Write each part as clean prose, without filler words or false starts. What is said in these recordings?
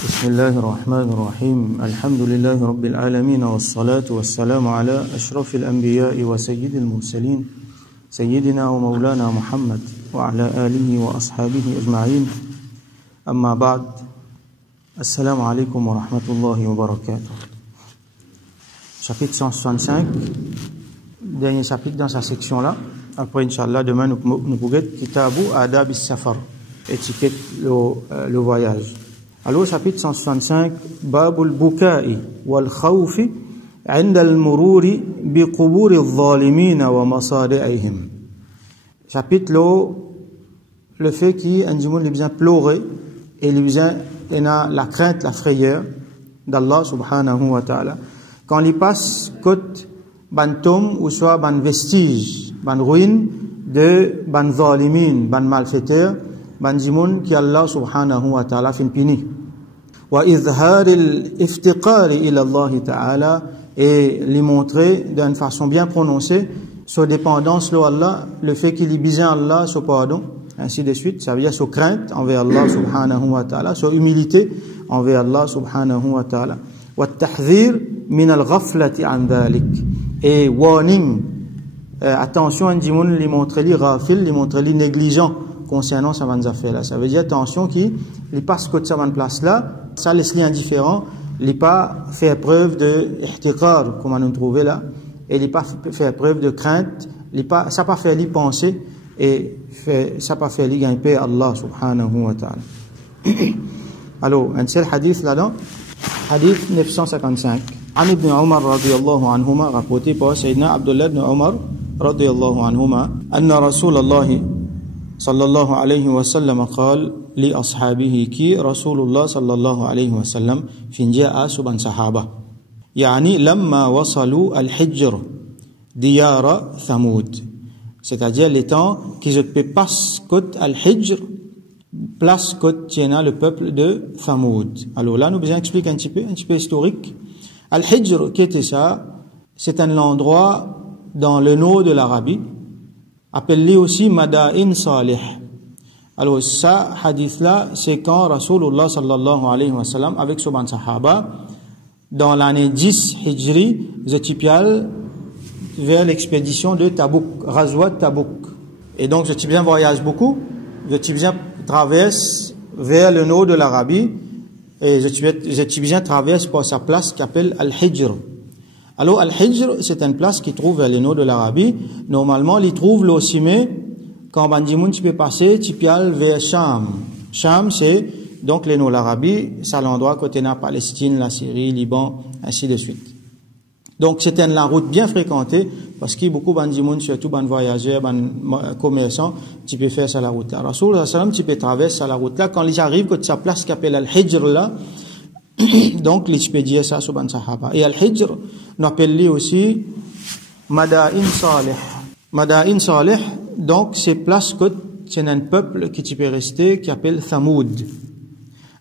بسم الله الرحمن الرحيم الحمد لله رب العالمين والصلاة والسلام على أشرف الأنبياء وسيد المرسلين سيدنا ومولانا محمد وعلى آله وأصحابه أجمعين أما بعد السلام عليكم ورحمة الله وبركاته. Chapitre 165, dernier chapitre dans sa section là. Après Inch'Allah demain nous pourrons Kitabu Adab Safar, étiquette le voyage. Alors chapitre 165, Babul Bukai wal Khawfi عند المرور بقبور الظالمين ومصارعهم. Chapitre le fait qu'un monde a besoin de pleurer et il a besoin de la crainte, la frayeur d'Allah subhanahu wa ta'ala quand il passe côté ban tombe ou soit ban vestige, ban ruine de ban zalimin, ban malfaiteurs, ban monde qui Allah subhanahu wa ta'ala fin puni. Wa izhar al-iftiqar ila Allah ta'ala, et lui montrer d'une façon bien prononcée sa dépendance à Allah, le fait qu'il y besoin Allah, son pardon, ainsi de suite. Ça veut dire sa crainte envers Allah subhanahu wa ta'ala, sa humilité envers Allah subhanahu wa ta'ala. Wa tahdhir min al-ghaflati an dhalik, et warning, attention, un dimoun lui montrer lui ghafil, lui montrer lui négligent concernant sa vanne affaire là. Ça veut dire attention qui lui passe côté sa vanne place là, ça laisse lui indifférent. Il n'a pas fait preuve de ihtiqar, comme on trouve là, et il n'a pas fait preuve de crainte, ça n'a pas fait lui penser, et ça n'a pas fait lui gagner Allah subhanahu wa ta'ala. Alors, un seul hadith là-dedans, hadith 955. An ibn Umar radiyallahu anhuma, rapporté par Sayyidina Abdullah ibn Umar radiyallahu anhuma, anna Rasulallah sallallahu alayhi wa sallam qala لأصحابه كي رسول الله صلى الله عليه وسلم فين جاء سبان صحابة يعني لما وصلوا الحجر ديار ثمود, c'est-à-dire les temps qu'ils occupent pas côte al-Hijr, place côte tiena le peuple de Thamoud. Alors là nous besoin expliquer un petit peu historique. Al-Hijr, qui était ça? C'est un endroit dans le nord de l'Arabie, appelé aussi Madain Salih. Alors ça, hadith-là, c'est quand Rasulullah sallallahu alayhi wa sallam, avec son sahaba, dans l'année 10 Hijri, Zotipial, vers l'expédition de Tabouk, Ghazwat Tabouk. Et donc Zotipial voyage beaucoup, Zotipial traverse vers le nord de l'Arabie, et Zotipial traverse par sa place qu'appelle Al-Hijr. Alors Al-Hijr, c'est une place qui trouve vers le nord de l'Arabie. Normalement, il trouve l'Ossimé. Quand Bandimoun tu peux passer, tu peux aller vers Cham. Cham, c'est donc les noms de l'Arabie, c'est l'endroit côté la Palestine, la Syrie, Liban, ainsi de suite. Donc c'était une route bien fréquentée parce qu'il y a beaucoup de Bandimoun, surtout de voyageurs, de commerçants, tu peux faire ça la route là. Rasoul sallam, tu peux traverser la route là. Quand ils arrivent, quand sa place qui appelle Al-Hijr là, donc tu peux dire ça sur Ban Sahaba. Et Al-Hijr, on appelle aussi Madain Salih. Madain Salih, donc c'est place que c'est un peuple qui peut rester, qui appelle Thamoud.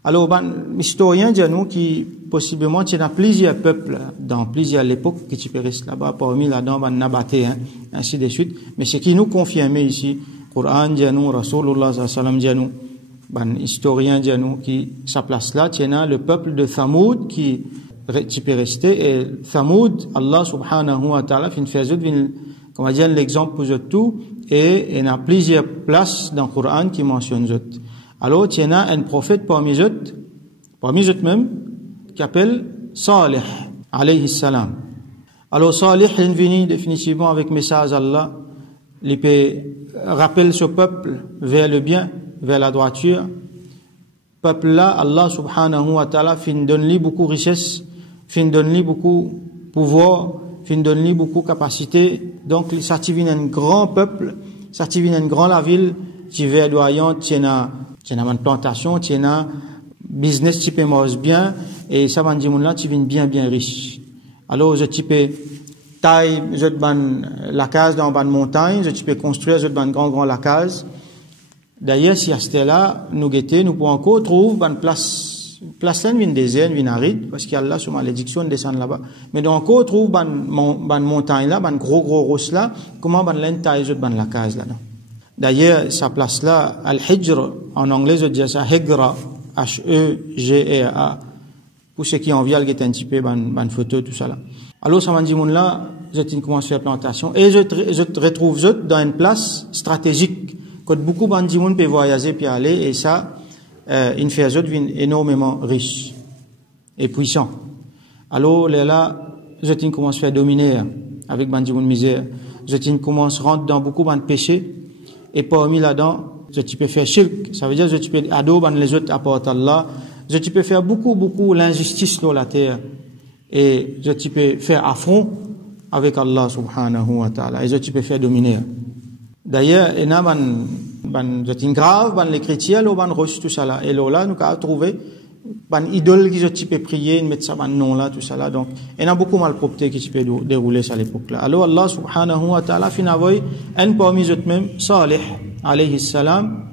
Alors, historien dit nous qui possiblement il y a plusieurs peuples dans plusieurs époques qui peut rester là-bas, parmi là-dedans Nabaté, ainsi de suite. Mais ce qui nous confirme ici, Coran dit nous, Rasulullah sallallahu alayhi wa sallam dit nous, historien dit nous qui sa place là, il y a le peuple de Thamoud qui peut rester, et Thamoud, Allah subhanahu wa ta'ala fin fait on va dire l'exemple pour tout, et il y a plusieurs places dans le Coran qui mentionnent eux. Alors, il y en a un prophète parmi eux même, qui appelle Salih, alayhi salam. Alors, Salih, il est venu définitivement avec message Allah, il peut rappeler ce peuple vers le bien, vers la droiture. Peuple là, Allah subhanahu wa ta'ala, fin donne-lui beaucoup de richesse, fin donne-lui beaucoup de pouvoir, fin donne-lui beaucoup de capacité. Donc, ça t'ivine un grand peuple, ça t'ivine un grand la ville, tu verdoyant, tu as une plantation, tu as un business, tu peux manger bien, et ça va dire, là, tu viens bien riche. Alors, tu peux tailler, la case dans une montagne, tu peux construire, une grand la case. D'ailleurs, si à ce là, nous pouvons encore trouver une place là, une désert, une aride, parce qu'il y a là, sur malédiction, descend là-bas. Mais donc, on trouve une montagne là, une gros roche là, comment on l'en taille, la case là. D'ailleurs, sa place là, Al-Hijr, en anglais, je dis ça, Higra, H-E-G-R-A. Pour ceux qui ont envie, ils un petit peu, ban photo, tout ça là. Alors, ça m'a dit, là, je commence à faire plantation. Et je retrouve dans une place stratégique. Quand beaucoup de gens peuvent voyager puis aller, et ça, une fait énormément riche et puissant. Alors, là, je commence à faire dominer avec des gens misère. Je commence à rentrer dans beaucoup de péchés. Et parmi là-dedans, je peux faire shirk. Ça veut dire, je peux adorer les autres apportent Allah. Je peux faire beaucoup l'injustice sur la terre. Et je peux faire affront avec Allah subhanahu wa ta'ala. Et je peux faire dominer. D'ailleurs, il y a des grave, les chrétiens, ils ont reçu tout ça là. Et là, nous avons trouvé des idoles qui je peux prier, mettre ça dans nom là, tout ça là. Donc, il y a beaucoup de malpropreté qui peut dérouler à l'époque là. Alors, Allah subhanahu wa ta'ala, finalement, un parmi eux même, Salih, alayhi salam,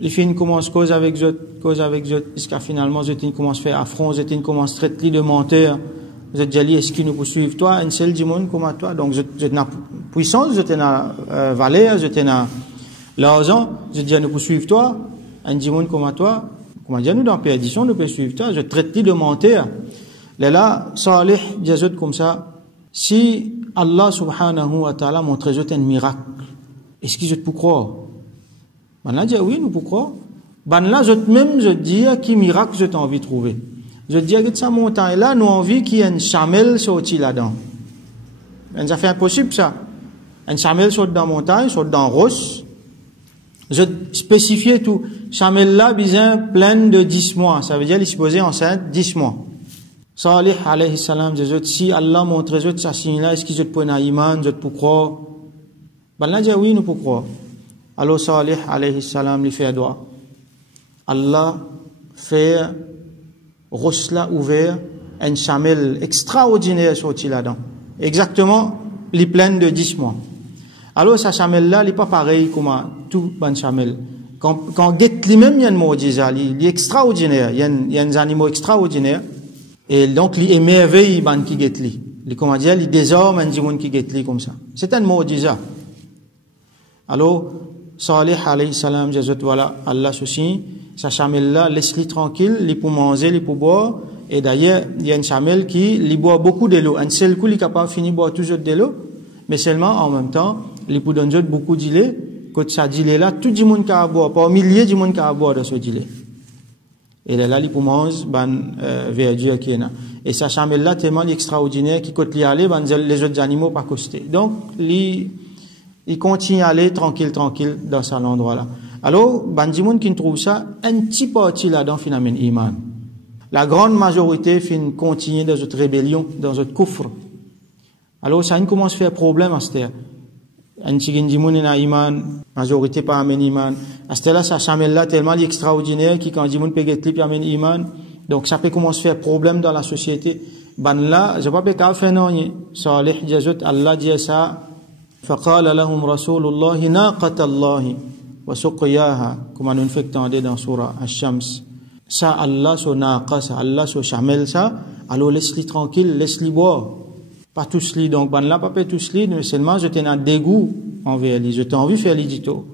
les filles commencent cause avec eux, jusqu'à finalement, ils commencent à faire affront, ils commencent à traiter de menteur. Vous êtes déjà dit, est-ce qu'ils nous poursuivent toi, un seul monde comme toi? Donc, je n'ai puissance, je n'ai valeur, je n'ai l'argent, je dis, nous poursuivent toi, un monde comme toi. Comment dire, nous, dans la perdition, nous pouvons suivre toi, je traite de menteur. Là, Salih, dit comme ça, si Allah subhanahu wa ta'ala montre un miracle, est-ce que je peux croire? Ben là, dit, oui, nous pouvons croire. Ben là, je dis, qui miracle je t'ai envie de trouver? Je dis que ça montagne là, nous envie qu'il y ait un chamel sorti là-dedans. Ça fait impossible ça. Un chamel saute dans la montagne, saute dans Ross. Je spécifiais tout. Chamel là, bizarre, pleine de 10 mois. Ça veut dire, il est supposé enceinte 10 mois. Salih alayhi salam, si Allah montre ça signe là, est-ce que je te prends un iman, je te peux croire? Ben là, dit oui, nous pouvons croire. Alors Salih alayhi salam, lui fait doigt. Allah fait Rosla ouvert, un chamel extraordinaire sorti là-dedans. Exactement, les pleines de 10 mois. Alors, sa chamel-là, il n'est pas pareil comme tout bon chamel. Quand guette lui-même, il y a un mot il est extraordinaire. Il y a un animal extraordinaire. Et donc, il émerveille ban qui guette lui. Il, comment dire, il désorme un monde qui guette lui comme ça. C'est un mot Alors, Salih alayhi salam, voilà, Allah ceci, sa chamelle-là, laisse-le tranquille, il peut manger, il peut boire. Et d'ailleurs, il y a une chamelle qui, il boit beaucoup de l'eau. Un seul coup, il est capable de finir boire toujours de l'eau. Mais seulement, en même temps, il peut donner beaucoup de lait. Quand ça dit là, tout le monde qui a boire, par milliers de monde qui a boire de ce lait. Et là, il peut manger, verdure qui est là. Et sa chamelle-là, tellement extraordinaire, qui, quand il y allait, les autres animaux pas costés. Donc, il continue à aller tranquille dans cet endroit-là. Alors, bandimoun qui trouve ça, un petit parti là-dedans, finalement, iman. La grande majorité fin continue dans notre rébellion, dans notre kufr. Alors, ça commence à faire problème à cette terre. Un petit bandimoun n'a iman, majorité pas amène iman. À cette là, ça chamel là tellement extraordinaire qui quand bandimoun peut get clip amène iman. Donc, ça peut commencer à faire problème dans la société. Ban là, je pas peut faire non. Salih jazut Allah dit ça. فقال لهم رسول الله ناقة الله وسقياها كما ننفق dans surah Ash-Shams. Ça Allah so naqa, ça Allah so chamel ça, alors laisse-les tranquille, laisse-les boire. Pas tous les donc ban là pas tous les mais seulement je t'ai un dégoût envers lui, je t'ai envie de faire l'édito.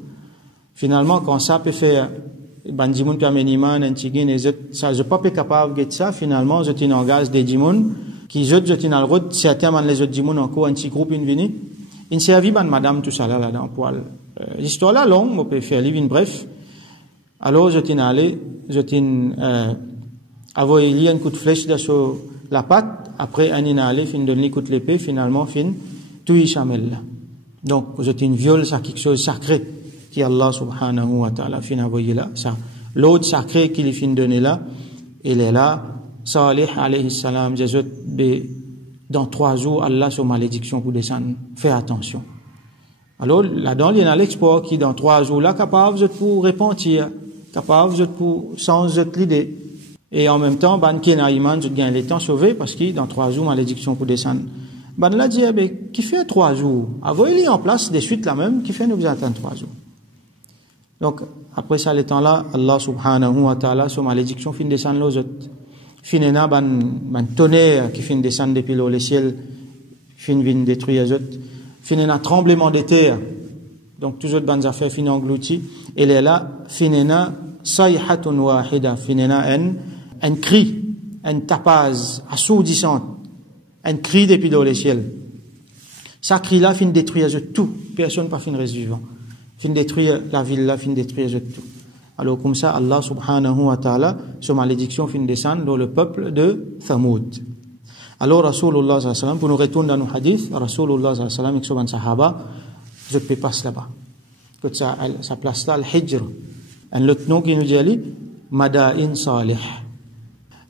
Finalement quand ça peut faire ban dimoun peut amener iman antigène et ça je pas capable de ça finalement je t'ai engage des dimoun qui je t'ai dans le route certains man les autres dimoun encore un petit groupe une vini. Il s'est avis madame tout ça là dans poil. L'histoire là longue, on peut faire livre bref. Alors je t'ai allé, je t'ai envoyé un coup de flèche sur la patte, après un inhalé, fin donner coup de l'épée, finalement fin tout y chamel là. Donc je t'ai viole ça quelque chose sacré qui Allah subhanahu wa ta'ala fin envoyé là, ça. L'autre sacré qu'il fin donné là, il est là, Salih alayhi salam, Jésus dans 3 jours, Allah sur malédiction pour descendre. Fais attention. Alors, là-dedans, il y a l'export qui, dans 3 jours, là, capable de pour repentir, capable de pour changer l'idée. Et en même temps, ban qui n'a iman, je gagne les temps sauvés, parce que dans 3 jours, malédiction pour descendre. Ban là dit, qui fait 3 jours? Avoyez-les en place, des suites là même, qui fait nous attendre 3 jours. Donc, après ça, les temps là, Allah subhanahu wa ta'ala, sur malédiction, fin descendre les autres. Finena ban tonnerre qui fin descendre depuis le ciel, fin vient détruire les autres. Finena tremblement de terre, donc toujours ban affaires fin englouti. Et là, finena sayhatun wahida, finena un cri, un tapage assourdissant, un cri depuis dans les ciels. Ça cri là fin détruire tout, personne pas fin reste vivant. Fin détruire la ville là, fin détruire tout. Alors comme ça, Allah subhanahu wa ta'ala, sa malédiction fin descendre dans le peuple de Thamoud. Alors Rasulullah sallallahu alayhi wa sallam, pour nous retourner dans nos hadiths, Rasulullah sallallahu alayhi wa sallam, avec son sahaba, je peux passer là-bas. Que ça place là, al-Hijr. Un autre nom qui nous dit, Madain Salih.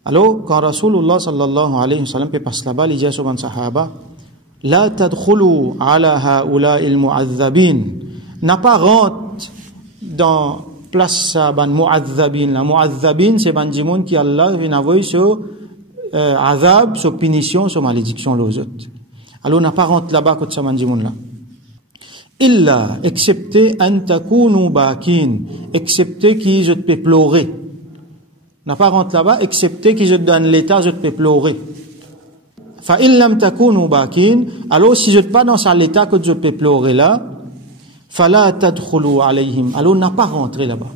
Alors, quand Rasulullah sallallahu alayhi wa sallam peut passer là-bas, il dit à son sahaba, La tadkhulu ala ha'ula'i al-mu'adhabin. N'a pas rentre dans place ban mu'adhabin. La mu'adhabin, c'est ban dimoun qui Allah vient envoyer sur azab, sur punition, sur malédiction aux autres. Alors, n'a pas rentre là-bas que ça ban dimoun là. Illa, excepté an takunu bakin, excepté qui je te peux pleurer. N'a pas rentre là-bas, excepté qui je te donne l'état, je te peux pleurer. Fa illam takunu bakin, alors si je te pas dans l'état que je peux pleurer là, fala tadkhulu alayhim, alors n'a pas rentré là-bas.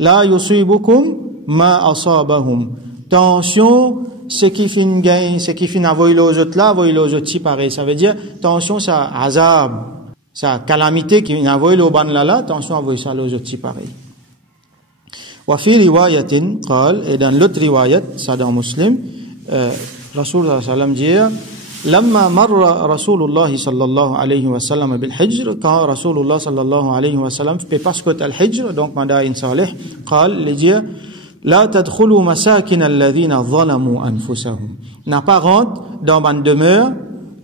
La yusibukum ma asabahum. Tension, ce qui fin gain, ce qui fin avoyer les autres là, avoyer les autres si pareil. Ça veut dire, tension, ça azab, ça calamité qui vient avoyer les ban là, tension, avoyer ça les autres si pareil. Wa fi riwayatin, qal, et dans l'autre riwayat, ça dans Muslim, Rasulullah sallam dit, Lamma marra Rasulullah sallallahu alayhi wa sallam bil hijr, quand Rasulullah sallallahu alayhi wa sallam fait passe côté al hijr, donc Madain Salih, qal, il dit, La tadkhulu masakin alladhina zalamu anfusahum. N'a pas rentre dans ban demeure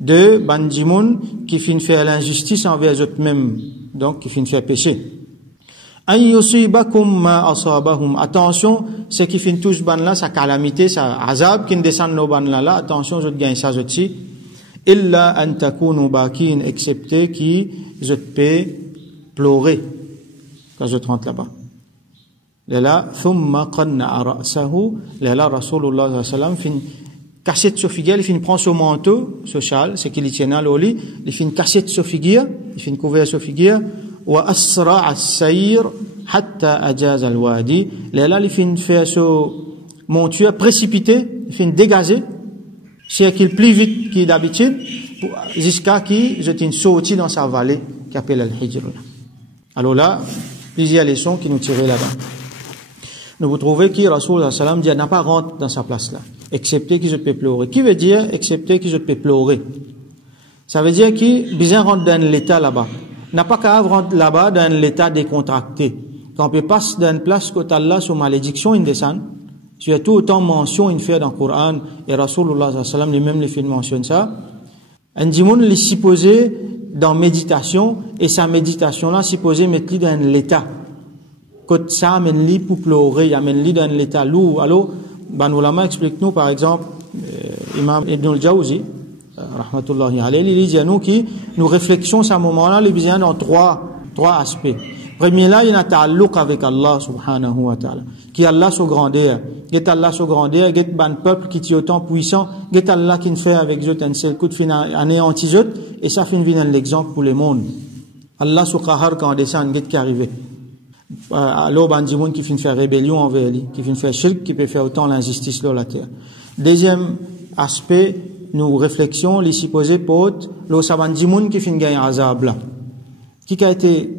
de ban djimoun qui fin faire l'injustice envers eux-mêmes, donc qui fin faire péché. An yusibakum ma asabahum. Attention, ce qui fin touche ban là, sa calamité, sa azab qui descend nos ban là, attention, je te gagne ça, je te dis. Illa an takunu bakin, excepté qui je te peux pleurer quand je te rentre là-bas. Là, thumma qanna'a ra'sahu, là, Rasulullah sallallahu alayhi wa sallam, fin casser de figure, il fin prend son manteau, ce châle, c'est qu'il tient à l'oli, il fin casser de figure, il fin couvrir sa figure, wa asra as-sayr hatta ajaz al-wadi, là, il fin faire son monture précipité, il fin dégager, c'est qu'il plus vite qu'il d'habitude, jusqu'à qu'il jette une sortie dans sa vallée, qui appelle al-Hijr. Alors là, plusieurs leçons qui nous tirent là-bas. Nous vous trouvez qui Rasulullah sallam dit n'a pas rentre dans sa place là, excepté que je peux pleurer. Qui veut dire excepté que je peux pleurer? Ça veut dire qu'il bien rentre dans l'état là-bas. N'a pas qu'à rentrer là-bas dans l'état décontracté. Quand on peut passer dans une place que Allah sur malédiction il descend, surtout autant mention il fait dans le Coran et Rasulullah sallam lui-même il fait une mention ça. Un dimoun il supposé dans méditation et sa méditation là supposé mettre lui dans l'état. Quand ça amène lui pour pleurer, amène lui dans l'état lourd. Alors, ban ulama explique-nous par exemple, Imam Ibn al-Jawzi, rahmatullahi alayhi, il dit à nous qui nous réflexions à ce moment-là, les besoins dans trois aspects. Premier là, il y a un ta'alluq avec Allah subhanahu wa ta'ala. Qui Allah sa grandeur. Get Allah sa grandeur, get ban peuple qui est autant puissant, get Allah qui ne fait avec eux un seul coup de fin anéanti eux, et ça fait une l'exemple pour le monde. Allah sa qahar quand on descend, get qui arrive. Alors, ban dimoun qui finit faire rébellion envers lui, qui finit faire shirk, qui peut faire autant l'injustice sur la terre. Deuxième aspect, nous réflexions, les supposés potes, le saban dimoun qui finit gagner azab là. Qui a été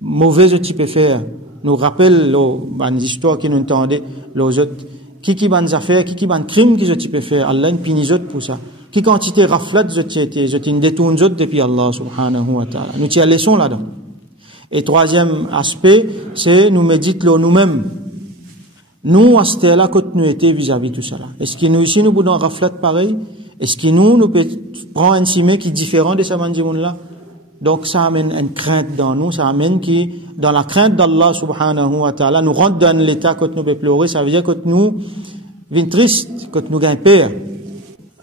mauvais, je peux faire. Nous rappelle, ban histoire qui nous entendait, les autres, qui ban affaires, qui ban crime qui je peux faire. Allah ne punit autres pour ça. Qui quantité raflat, je t'ai détourne autres depuis Allah subhanahu wa ta'ala. Nous tirons leçon là-dedans. Et troisième aspect, c'est nous méditons nous-mêmes. Nous, à ce là quand nous étions vis-à-vis de tout ça là. Est-ce que nous ici, nous pouvons rafler pareil? Est-ce que nous prenons un cimé qui est différent de ce monde là? Donc, ça amène une crainte dans nous, ça amène qui, dans la crainte d'Allah subhanahu wa ta'ala, nous rentre dans l'état quand nous pouvons pleurer, ça veut dire que nous, vînes triste, quand nous gagnons peur.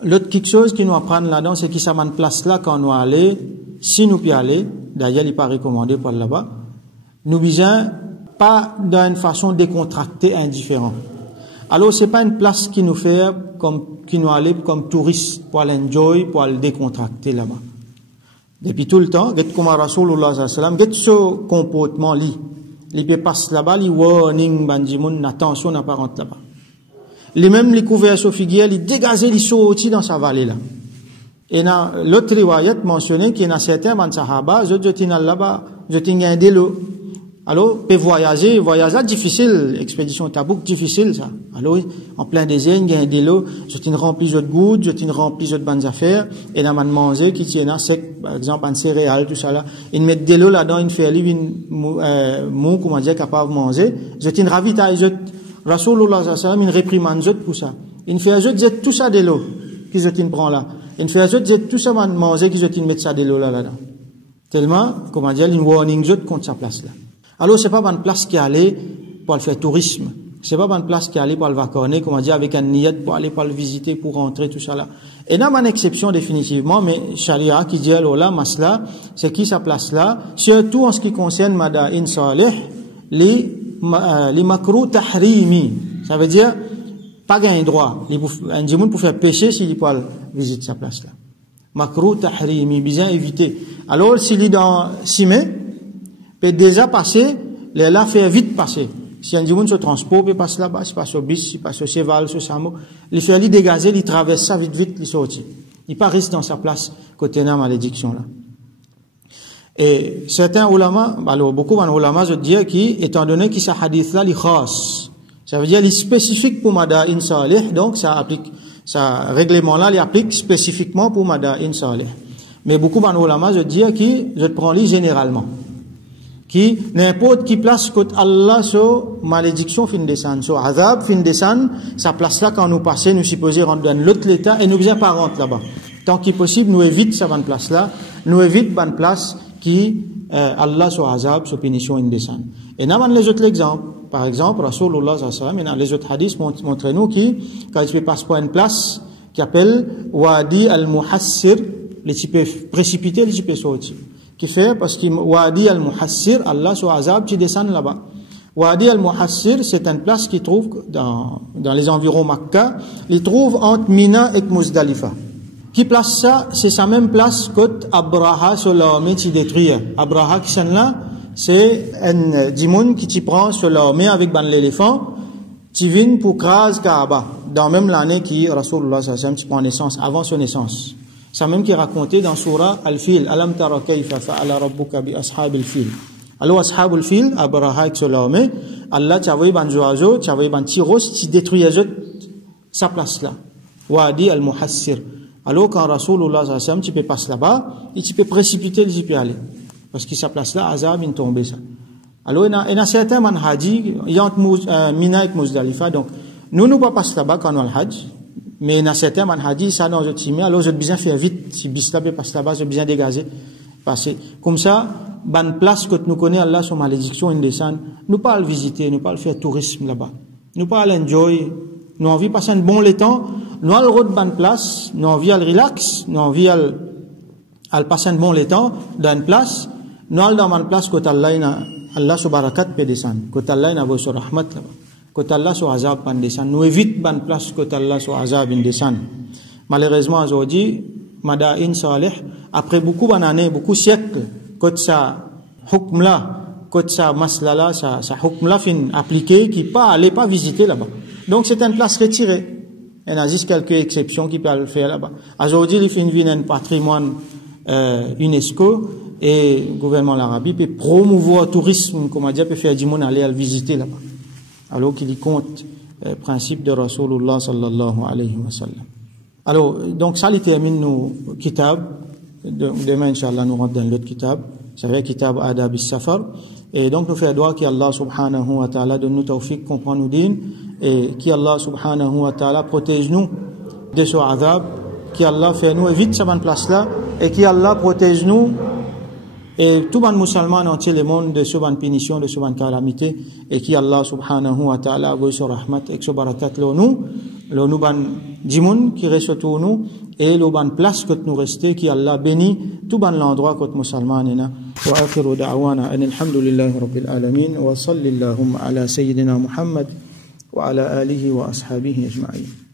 L'autre quelque chose qui nous apprend là-dedans, c'est qu'il s'amène une place là quand nous allons, si nous pouvons aller, d'ailleurs, il n'est pas recommandé par là-bas, nous visons pas d'une façon décontractée, indifférent. Alors, c'est pas une place qui nous fait qui nous allait comme touristes pour l'enjoy, pour le décontracter là-bas. Depuis tout le temps, get comme Rasulullah sallallahu alayhi wa sallam, get ce comportement-là. il peut passer là-bas, il warning bandimoun, attention, n'a pas rentre là-bas. Les mêmes, les couverts sur figuier, il dégager, il sorti dans sa vallée là. Et dans l'autre riwayat mentionné qu'il y a certains ban sahaba, je tiens là-bas, je tiens de l'eau. Alors, peut voyager difficile, expédition Tabouk difficile ça. Alors, en plein désert, il y a de l'eau, je tiens rempli de gouttes, je tiens rempli de bonnes affaires, et dans man manger qui tient sec, par exemple, en céréales, tout ça là. Ils mettent de l'eau là-dedans, ils font mou, comment dire, capable de manger. Je tiens ravitaille, Rasulullah sallallahu alayhi wa sallam, il réprimande pour ça. Il fait ajouter tout ça de l'eau, qui je tiens prend là. Il fait ajouter tout ça manger, qui je tiens mettre ça de l'eau là-dedans. Tellement, comment dire, une warning contre sa place là. Alors, c'est pas une place qui allait pour le faire tourisme. C'est pas une place qui allait pour le vacances, comment dire, avec un niyat pour aller pour le visiter, pour rentrer, tout ça là. Et là, une exception définitivement, mais Sharia qui dit, alors là, masla, c'est qui sa place là? Surtout en ce qui concerne Mada'in Salih, les makruh tahrimi. Ça veut dire, pas gain droit. Un djimoun pour faire pécher s'il peut visiter sa place là. Makruh tahrimi, bien éviter. Alors, s'il est dans Simé, peut déjà passer, là fait vite passer. Si un djimoun se transporte, il passe là-bas, il passe au bis, il passe au cheval, au samo, il fait aller dégager, il traverse ça vite, il sortit. Il pas reste dans sa place, côté de la malédiction là. Et certains ulama, alors beaucoup d'ulama, je dis qui, étant donné que ce hadith là, il khas. Ça veut dire, il est spécifique pour Mada'in Salih, donc ça applique, ça règlement là, il applique spécifiquement pour Mada'in Salih. Mais beaucoup d'ulama, je dis qui, je prends lui généralement. Qui, n'importe qui place côté Allah sur malédiction fin descendre, sur azab fin descendre, sa place là quand nous passons, nous supposons rentrer dans l'autre l'état et nous bien pas rentrer là-bas. Tant qu'il est possible, nous évite sa bonne place là, nous évite bonne place qui, Allah sur azab, sur punition in descendre. Et nous avons les autres exemples. Par exemple, Rasulullah sallallahu alayhi wa sallam, les autres hadiths montrent nous qui, quand il passe par une place, qui appelle Wadi al-Muhassir, les types précipités, les types sortis. Qui fait, parce que Wadi al-Muhassir, Allah sur azab, tu descends là-bas. Wadi al-Muhassir, c'est une place qui trouve dans les environs Makkah, il trouve entre Mina et Muzdalifa. Qui place ça? C'est sa même place que Abraha sur l'armée qui détruit. Abraha qui sont là, c'est un dimoun qui t'y prend sur l'armée avec ban l'éléphant, qui vient pour craser Kaaba. Dans même l'année qui Rasulullah sallallahu alayhi wa sallam prend naissance, avant son naissance. C'est même qui est raconté dans Surah Al-Fil. Alam tara kayfa fa'ala rabbuka bi ashabil fil. Alors, ashabul fil, Abraha sur l'armée, Allah t'avait ban oiseau, t'avait ban tiros, qui détruisait sa place là. Wadi al-Muhassir. Alors, quand Rasulullah sallallahu alayhi wa sallam, tu peux passer là-bas, et tu peux précipiter, tu peux aller. Parce que sa place là, azab, il tombe ça. Alors, il y a certains manhadis, il y a entre Mina et Muzdalifa, donc, nous pas passer là-bas quand on a le hajj, mais il y a certains manhadis, ça dans le timé, alors je besoin faire vite, si bis là, passe là-bas, je besoin dégager, passer. Comme ça, bonne place que nous connaissons Allah sur malédiction, une descente, nous pas le visiter, nous pas le faire tourisme là-bas. Nous pas l'enjoy, nous envie passer un bon temps, nous allons le bonne place, nous envie le relax, nous envie à passer un bon temps dans une place, nous allons dans une place que Allah sur barakat peut descendre, que Allah n'a pas sur rahmat là-bas. Côté Allah sur azab pan descend, nous évite ban place côté Allah sur azab in descend. Malheureusement aujourd'hui, Mada'in Salih, après beaucoup d'années, beaucoup de siècles, côté ça hukm là, côté ça masla là, ça hukm là fin appliqué, qui pas aller pas visiter là-bas. Donc c'est une place retirée. Il y a juste quelques exceptions qui peuvent le faire là-bas. Aujourd'hui, il fin vient un patrimoine UNESCO et le gouvernement l'Arabie peut promouvoir le tourisme, comme on dit, peut faire du monde aller le visiter là-bas. Alors qu'il y compte principe de Rasulullah sallallahu alayhi wa sallam. Alors, donc ça, il termine nos kitab. Demain, Inch'Allah, nous rentrons dans l'autre kitab. C'est vrai, kitab Adab al-Safar. Et donc, nous faisons doigt qu'Allah subhanahu wa ta'ala donne nous tawfiq, comprend nous din, et qu'Allah subhanahu wa ta'ala protège nous de ce azab, qu'Allah fait nous évite cette place là, et qu'Allah protège nous et tout le musulman entier le monde de ce ban punition, de ce ban calamité, et qui Allah subhanahu wa ta'ala veut sur rahmat et sur barakat le nous ban dimoun qui reste tout nous, et le ban place que nous restons, qui Allah bénit tout ban l'endroit que musulman est là. Wa akhiru da'wana an alhamdulillahi rabbil alamin wa sallallahu ala sayyidina Muhammad wa ala alihi wa ashabihi ajma'in.